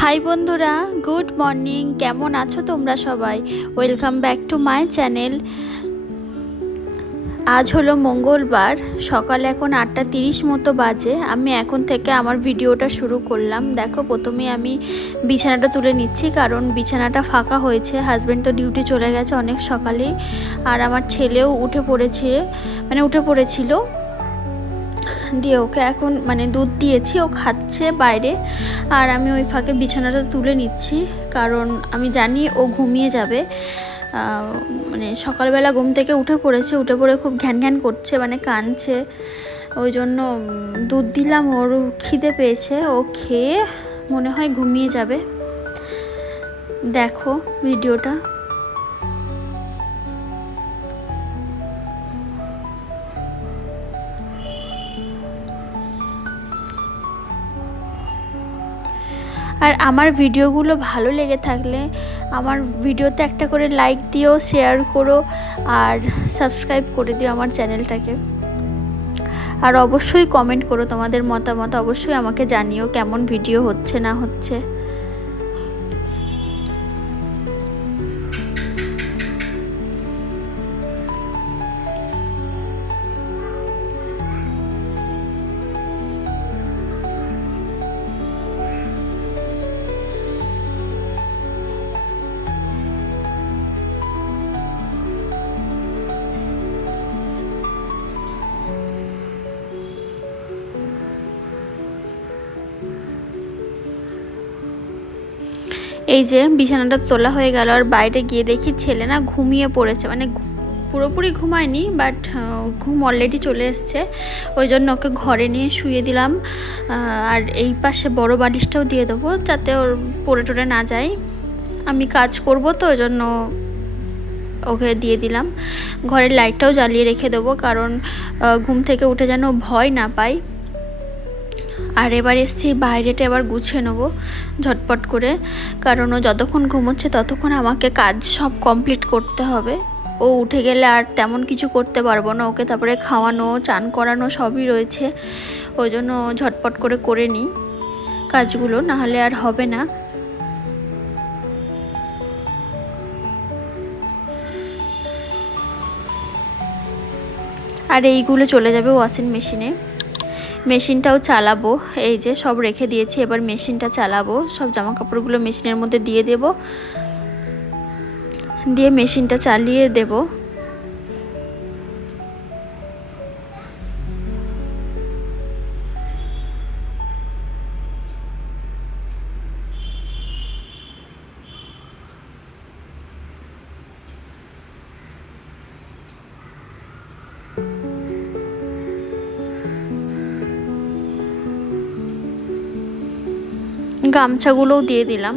High বন্ধুরা, good morning. কেমন আছো তোমরা সবাই? Welcome back to my channel. আজ হলো মঙ্গলবার, সকাল এখন 8:30 মতো বাজে। আমি এখন থেকে আমার ভিডিওটা শুরু করলাম। দেখো, প্রথমে আমি বিছানাটা তুলে নিচ্ছি, কারণ বিছানাটা ফাঁকা হয়েছে। হাজব্যান্ড তো ডিউটি চলে গেছে অনেক সকালেই, আর আমার ছেলেও উঠে পড়েছিল। দিয়ে ওকে এখন দুধ দিয়েছি, ও খাচ্ছে বাইরে, আর আমি ওই ফাঁকে বিছানাটা তুলে নিচ্ছি, কারণ আমি জানি ও ঘুমিয়ে যাবে। সকালবেলা ঘুম থেকে উঠে পড়ে খুব ঘ্যান ঘ্যান করছে, কাঁদছে। ওই জন্য দুধ দিলাম, ওর খিদে পেয়েছে, ও খেয়ে মনে হয় ঘুমিয়ে যাবে। দেখো ভিডিওটা। আর আমার ভিডিওগুলো ভালো লেগে থাকলে আমার ভিডিওতে একটা করে লাইক দিও, শেয়ার করো, আর সাবস্ক্রাইব করে দিও আমার চ্যানেলটাকে। আর অবশ্যই কমেন্ট করো, তোমাদের মতামত অবশ্যই আমাকে জানিও কেমন ভিডিও হচ্ছে না হচ্ছে। এই যে বিছানাটা তোলা হয়ে গেল, আর বাইরে গিয়ে দেখি ছেলে না ঘুমিয়ে পড়েছে, পুরোপুরি ঘুমায়নি, বাট ঘুম অলরেডি চলে এসছে। ওই জন্য ওকে ঘরে নিয়ে শুয়ে দিলাম, আর এই পাশে বড় বালিশটাও দিয়ে দেবো, যাতে ওর পড়ে টরে না যায়। আমি কাজ করব তো, ওই জন্য ওকে দিয়ে দিলাম। ঘরের লাইটটাও জ্বালিয়ে রেখে দেবো, কারণ ঘুম থেকে উঠে যেন ভয় না পায়। আর এবার এসছি বাইরেটা এবার গুছিয়ে নেবো ঝটপট করে, কারণ ও যতক্ষণ ঘুমোচ্ছে ততক্ষণ আমাকে কাজ সব কমপ্লিট করতে হবে। ও উঠে গেলে আর তেমন কিছু করতে পারবো না, ওকে তারপরে খাওয়ানো, চান করানো সবই রয়েছে। ওই জন্য ঝটপট করে নিই কাজগুলো, নাহলে আর হবে না। আর এইগুলো চলে যাবে ওয়াশিং মেশিনে। মেশিনটাও চালাবো, এই যে সব রেখে দিয়েছি, এবার মেশিনটা চালাবো। সব জামা কাপড়গুলো মেশিনের মধ্যে দিয়ে দেব, দিয়ে মেশিনটা চালিয়ে দেব। গামছাগুলোও দিয়ে দিলাম,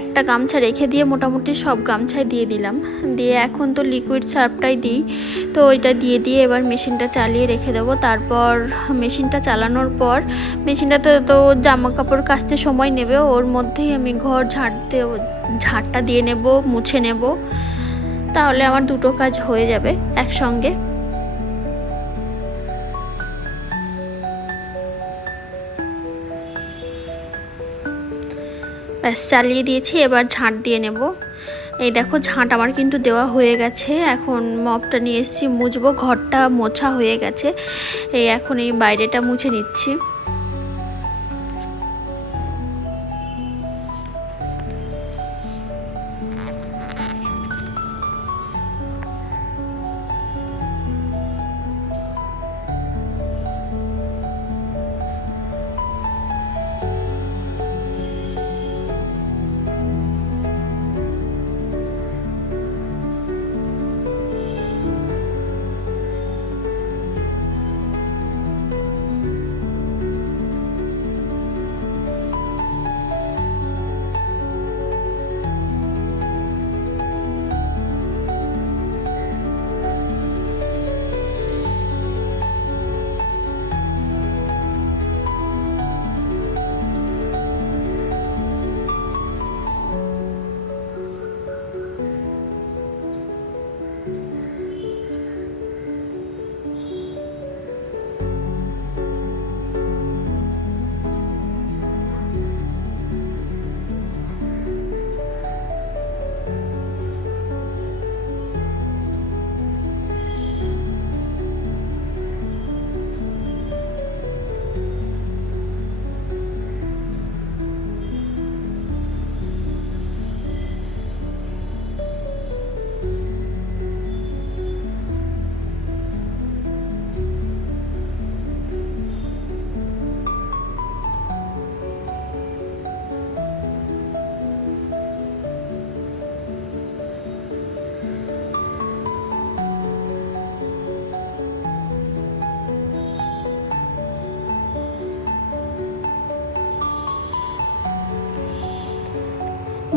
একটা গামছা রেখে দিয়ে মোটামুটি সব গামছায় দিয়ে দিলাম। দিয়ে এখন তো লিকুইড সার্ফটাই দিই, তো ওইটা দিয়ে এবার মেশিনটা চালিয়ে রেখে দেবো। তারপর মেশিনটা চালানোর পর মেশিনটাতে তো জামা কাপড় কাচতে সময় নেবে, ওর মধ্যেই আমি ঘর ঝাড়টা দিয়ে নেব, মুছে নেব, তাহলে আমার দুটো কাজ হয়ে যাবে একসঙ্গে। ব্যাস, চালিয়ে দিয়েছি, এবার ঝাঁট দিয়ে নেব। এই দেখো, ঝাঁট আমার কিন্তু দেওয়া হয়ে গেছে। এখন মপটা নিয়ে এসেছি, মুছবো। ঘরটা মোছা হয়ে গেছে, এখন এই বাইরেটা মুছে নিচ্ছি।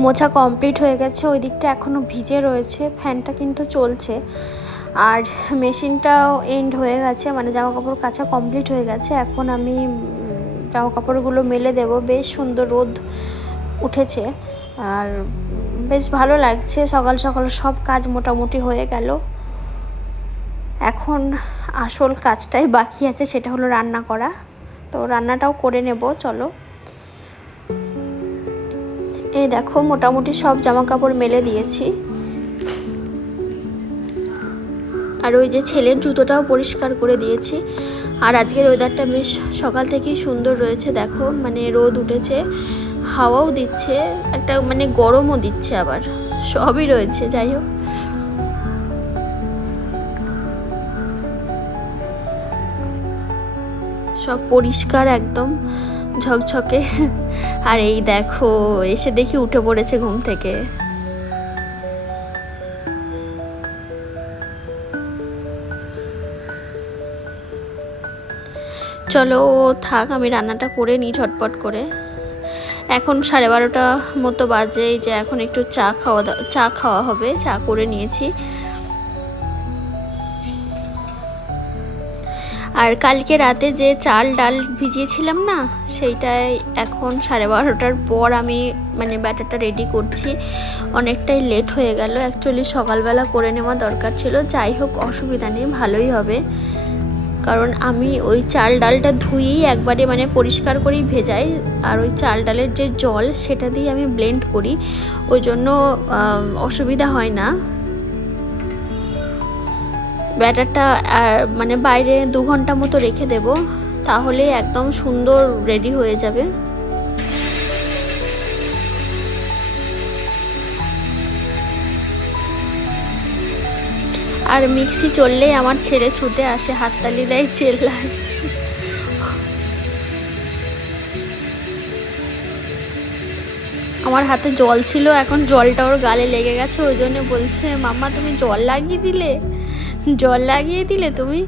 মোছা কমপ্লিট হয়ে গেছে, ওই দিকটা এখনও ভিজে রয়েছে, ফ্যানটা কিন্তু চলছে। আর মেশিনটাও এন্ড হয়ে গেছে, মানে জামা কাপড় কাচা কমপ্লিট হয়ে গেছে। এখন আমি জামা কাপড়গুলো মেলে দেব। বেশ সুন্দর রোদ উঠেছে আর বেশ ভালো লাগছে। সকাল সকাল সব কাজ মোটামুটি হয়ে গেল। এখন আসল কাজটাই বাকি আছে, সেটা হলো রান্না করা। তো রান্নাটাও করে নেব, চলো। এই দেখো মোটামুটি সব জামা কাপড় মেলে দিয়েছি। আর ওই যে ছেলের জুতোটাও পরিষ্কার করে দিয়েছি। আর আজকের ওয়েদারটা বেশ সকাল থেকেই সুন্দর রয়েছে, দেখো মানে রোদ উঠেছে, হাওয়াও দিচ্ছে, একটা মানে গরমও দিচ্ছে, আবার সবই রয়েছে। যাই হোক, সব পরিষ্কার একদম ঝকঝকে। আর এই দেখো এসে দেখি উঠে পড়েছে ঘুম থেকে। চলো থাক, আমি রান্নাটা করে নিই ঝটপট করে। এখন 12:30 মতো বাজে। এই যে এখন একটু চা খাওয়া হবে, চা করে নিয়েছি। আর কালকে রাতে যে চাল ডাল ভিজিয়েছিলাম না, সেইটাই এখন 12:30টার পর আমি মানে ব্যাটারটা রেডি করছি। অনেকটাই লেট হয়ে গেল, অ্যাকচুয়ালি সকালবেলা করে নেওয়া দরকার ছিল। যাই হোক, অসুবিধা নেই, ভালোই হবে। কারণ আমি ওই চাল ডালটা ধুয়েই একবারে মানে পরিষ্কার করেই ভেজাই, আর ওই চাল ডালের যে জল সেটা দিয়ে আমি ব্লেন্ড করি, ওই জন্য অসুবিধা হয় না। ব্যাটারটা মানে বাইরে 2 ঘন্টা মতো রেখে দেব, তাহলে একদম সুন্দর রেডি হয়ে যাবে। আর মিক্সি চললেই আমার ছেলে ছুটে আসে, হাততালি দেয়, চেল্লায়। আমার হাতে জল ছিল, এখন জলটা ওর গালে লেগে গেছে, ওই জন্য বলছে মাম্মা তুমি জল লাগিয়ে দিলে তুমি।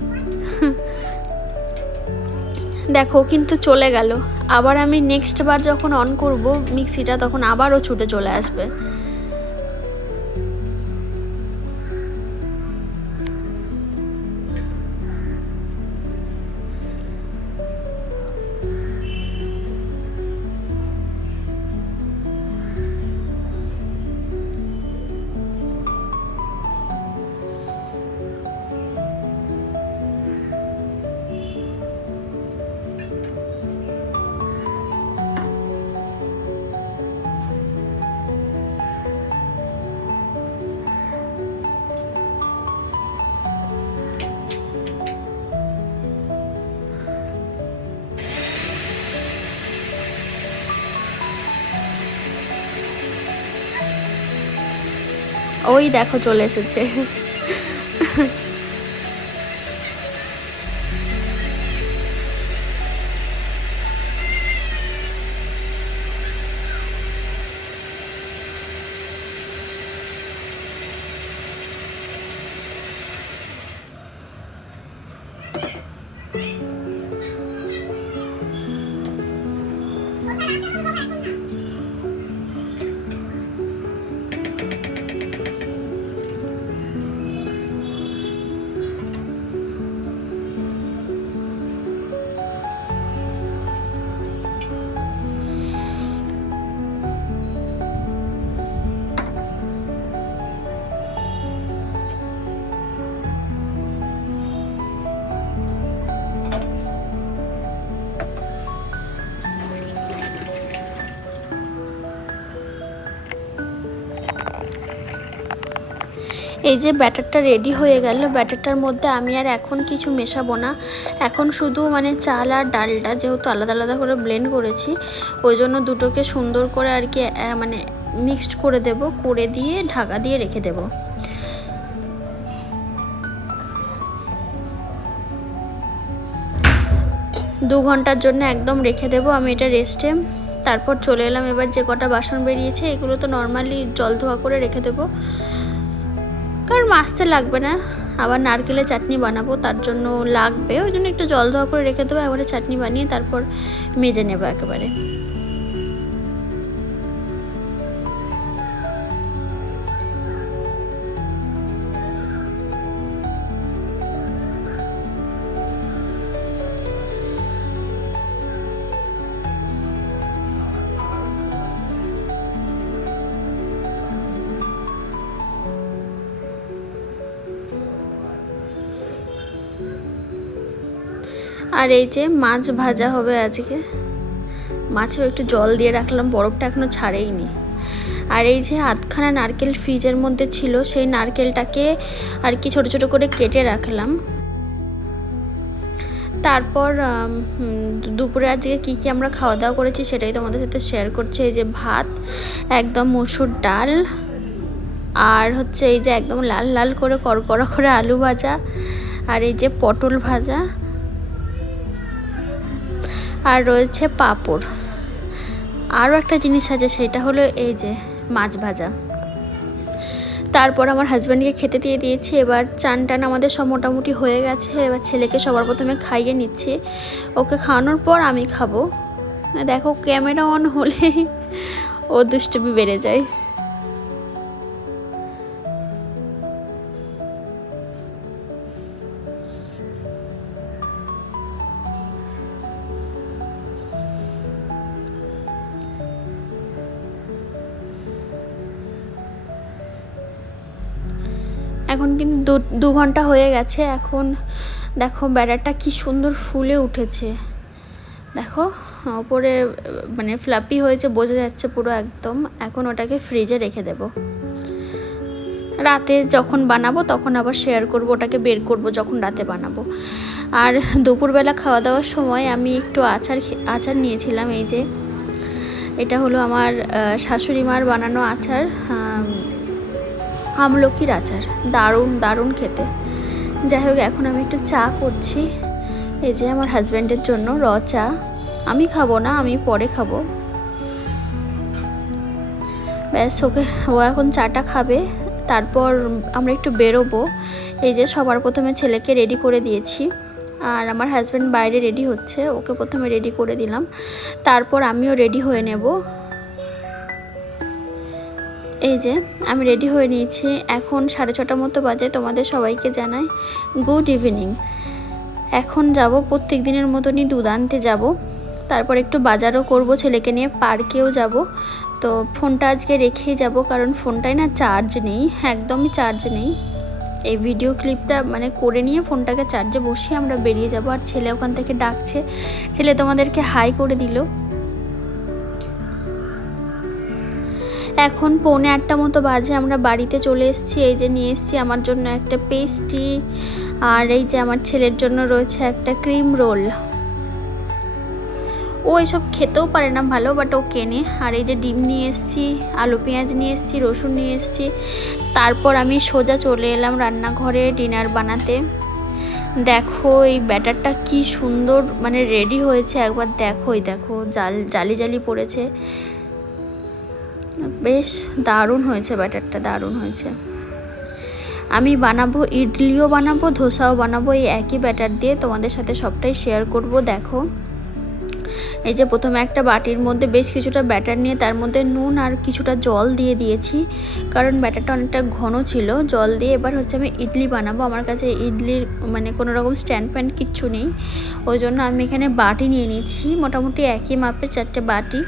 দেখো কিন্তু চলে গেল। আবার আমি নেক্সট বার যখন অন করব মিক্সিটা, তখন আবারও ছুটে চলে আসবে। ওই দেখো চলে এসেছে। এই যে ব্যাটারটা রেডি হয়ে গেল। ব্যাটারটার মধ্যে আমি আর এখন কিছু মেশাবো না, এখন শুধু মানে চাল আর ডালটা যেহেতু আলাদা আলাদা করে ব্লেন্ড করেছি, ওই জন্য দুটোকে সুন্দর করে আর কি মানে মিক্সড করে দেব, করে দিয়ে ঢাকা দিয়ে রেখে দেব। দু ঘন্টার জন্য একদম রেখে দেব আমি এটা রেস্টে। তারপর চলে এলাম, এবার যে কটা বাসন বেরিয়েছে এগুলো তো নর্মালি জল ধোয়া করে রেখে দেবো, কারণ মাছতে লাগবে না। আবার নারকেলের চাটনি বানাবো, তার জন্য লাগবে, ওই জন্য একটু জল ধোয়া করে রেখে দেবো। এবারে চাটনি বানিয়ে তারপর মেজে নেবো একেবারে। আর এই যে মাছ ভাজা হবে আজকে, মাছেও একটু জল দিয়ে রাখলাম, বরফটা এখনও ছাড়েইনি। আর এই যে আধখানা নারকেল ফ্রিজের মধ্যে ছিল, সেই নারকেলটাকে আর কি ছোট ছোট করে কেটে রাখলাম। তারপর দুপুরে আজকে কী কী আমরা খাওয়া দাওয়া করেছি সেটাই তোমাদের সাথে শেয়ার করছি। এই যে ভাত, একদম মসুর ডাল, আর হচ্ছে এই যে একদম লাল লাল করে কড়কড়া করে আলু ভাজা, আর এই যে পটল ভাজা, আর রয়েছে পাঁপড়। আরও একটা জিনিস আছে, সেটা হলো এই যে মাছ ভাজা। তারপর আমার হাজব্যান্ডকে খেতে দিয়ে দিয়েছি। এবার চান টান আমাদের সব মোটামুটি হয়ে গেছে। এবার ছেলেকে সবার প্রথমে খাইয়ে নিচ্ছি, ওকে খাওয়ানোর পর আমি খাবো। দেখো ক্যামেরা অন হলে ও দুষ্টুমি বেড়ে যায়। এখন কিন্তু 2 ঘন্টা হয়ে গেছে। এখন দেখো ব্যাটারটা কি সুন্দর ফুলে উঠেছে, দেখো ওপরে মানে ফ্লাপি হয়েছে, বোঝা যাচ্ছে পুরো একদম। এখন ওটাকে ফ্রিজে রেখে দেব, রাতে যখন বানাবো তখন আবার শেয়ার করব, ওটাকে বের করব যখন রাতে বানাবো। আর দুপুরবেলা খাওয়া দাওয়ার সময় আমি একটু আচার নিয়েছিলাম। এই যে এটা হলো আমার শাশুড়ি মার বানানো আচার, আমলকির আচার, দারুণ দারুণ খেতে। যাই হোক, এখন আমি একটু চা করছি। এই যে আমার হাজব্যান্ডের জন্য চা, আমি খাবো না, আমি পরে খাবো। ব্যাস, ও এখন চাটা খাবে, তারপর আমরা একটু বেরোবো। এই যে সবার প্রথমে ছেলেকে রেডি করে দিয়েছি, আর আমার হাজব্যান্ড বাইরে রেডি হচ্ছে, ওকে প্রথমে রেডি করে দিলাম, তারপর আমিও রেডি হয়ে নেব। এই যে আমি রেডি হয়ে নিয়েছি, এখন 6:30 মতো বাজে। তোমাদের সবাইকে জানাই গুড ইভিনিং। এখন যাব প্রত্যেক দিনের মতনই দুধ আনতে যাব, তারপর একটু বাজারও করব, ছেলেকে নিয়ে পার্কেও যাব। তো ফোনটা আজকে রেখেই যাব, কারণ ফোনটায় না চার্জ নেই, একদমই চার্জ নেই। এই ভিডিও ক্লিপটা মানে করে নিয়ে ফোনটাকে চার্জে বসিয়ে আমরা বেরিয়ে যাব। আর ছেলে ওখান থেকে ডাকছে, ছেলে তোমাদেরকে হাই করে দিল। এখন 7:45 মতো বাজে, আমরা বাড়িতে চলে এসেছি। এই যে নিয়ে এসেছি আমার জন্য একটা পেস্ট্রি, আর এই যে আমার ছেলের জন্য রয়েছে একটা ক্রিম রোল। ও এসব খেতেও পারে না ভালো, বাট ও কেনে। আর এই যে ডিম নিয়ে এসেছি, আলু পেঁয়াজ নিয়ে এসেছি, রসুন নিয়ে এসেছি। তারপর আমি সোজা চলে এলাম রান্নাঘরে ডিনার বানাতে। দেখো এই ব্যাটারটা কি সুন্দর মানে রেডি হয়েছে, একবার দেখো। এই দেখো জালি জালি পড়েছে, বেশ দারুণ হয়েছে ব্যাটারটা, দারুণ হয়েছে। আমি বানাবো, ইডলিও বানাবো, ধোসাও বানাবো এই একই ব্যাটার দিয়ে, তোমাদের সাথে সবটাই শেয়ার করব। দেখো এই যে প্রথমে একটা বাটির মধ্যে বেশ কিছুটা ব্যাটার নিয়ে তার মধ্যে নুন আর কিছুটা জল দিয়ে দিয়েছি, কারণ ব্যাটারটা অনেকটা ঘন ছিল। জল দিয়ে এবার হচ্ছে আমি ইডলি বানাবো। আমার কাছে ইডলির মানে কোনো রকম স্ট্যান্ড প্যান্ড কিচ্ছু নেই, ওই জন্য আমি এখানে বাটি নিয়ে নিচ্ছি, মোটামুটি একই মাপের 4টে বাটি।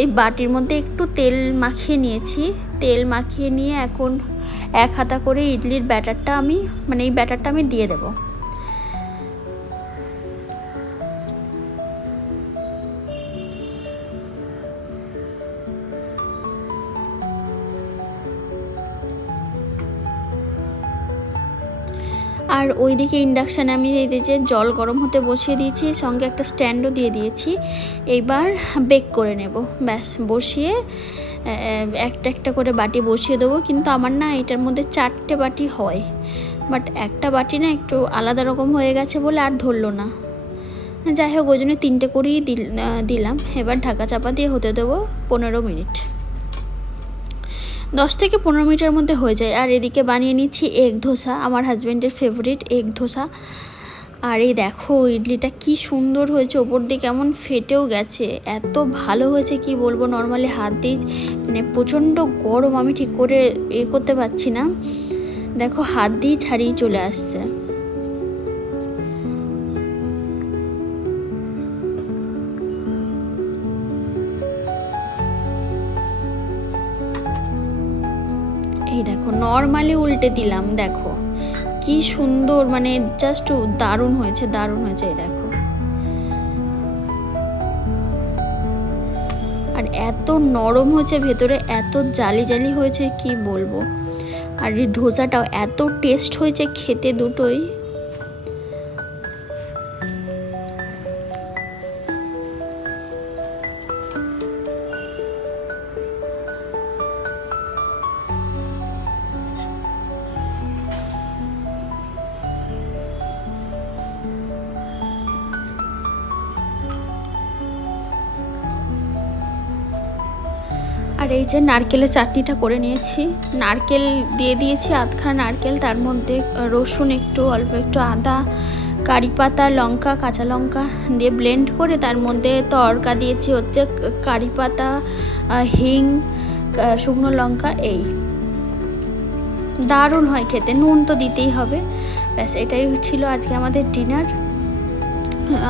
এই বাটির মধ্যে একটু তেল মাখিয়ে নিয়েছি, তেল মাখিয়ে নিয়ে এখন 1 হাতা করে ইডলির ব্যাটারটা আমি মানে এই ব্যাটারটা আমি দিয়ে দেবো। আর ওইদিকে ইন্ডাকশানে আমি এই যে জল গরম হতে বসিয়ে দিয়েছি, সঙ্গে একটা স্ট্যান্ডও দিয়ে দিয়েছি। এইবার বেক করে নেব, ব্যাস বসিয়ে একটা একটা করে বাটি বসিয়ে দেবো। কিন্তু আমার না এটার মধ্যে 4টে বাটি হয়, বাট একটা বাটি না একটু আলাদা রকম হয়ে গেছে বলে আর ধরলো না। যাই হোক, ওই জন্য 3টে করেই দিলাম। এবার ঢাকা চাপা দিয়ে হতে দেবো 15 মিনিট, 10 থেকে 15 মিনিটের মধ্যে হয়ে যায়। আর এদিকে বানিয়ে নিচ্ছি এগ ধোসা, আমার হাজব্যান্ডের ফেভারিট এগ ধোসা। আর এই দেখো ইডলিটা কি সুন্দর হয়েছে, ওপর দিয়ে কেমন ফেটেও গেছে, এত ভালো হয়েছে কি বলবো। নর্মালি হাত দিয়ে মানে প্রচণ্ড গরম, আমি ঠিক করে করতে পারছি না। দেখো হাত দিয়ে ছাড়িয়ে চলে আসছে। এই দেখো নর্মালি উল্টে দিলাম, দেখো কি সুন্দর, মানে জাস্ট দারুণ হয়েছে, দারুণ হয়েছে। এই দেখো এত নরম হয়েছে, ভেতরে এত জালি জালি হয়েছে কি বলবো। আর এই ধোসাটাও এত টেস্ট হয়েছে খেতে দুটোই। আর এই যে নারকেলের চাটনিটা করে নিয়েছি, নারকেল দিয়ে দিয়েছি আধখানা নারকেল, তার মধ্যে রসুন একটু, অল্প একটু আদা, কারি পাতা, লঙ্কা, কাঁচা লঙ্কা দিয়ে ব্লেন্ড করে তার মধ্যে তড়কা দিয়েছি হচ্ছে কারি পাতা, হিং, শুকনো লঙ্কা। এই দারুণ হয় খেতে, নুন তো দিতেই হবে। ব্যাস এটাই ছিল আজকে আমাদের ডিনার।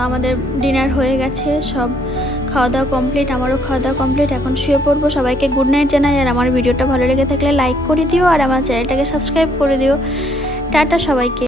আমাদের ডিনার হয়ে গেছে, সব খাওয়া দাওয়া কমপ্লিট, আমারও খাওয়া দাওয়া কমপ্লিট। এখন শুয়ে পড়বো। সবাইকে গুড নাইট জানাই। আর আমার ভিডিওটা ভালো লেগে থাকলে লাইক করে দিও, আর আমার চ্যানেলটাকে সাবস্ক্রাইব করে দিও। টাটা সবাইকে।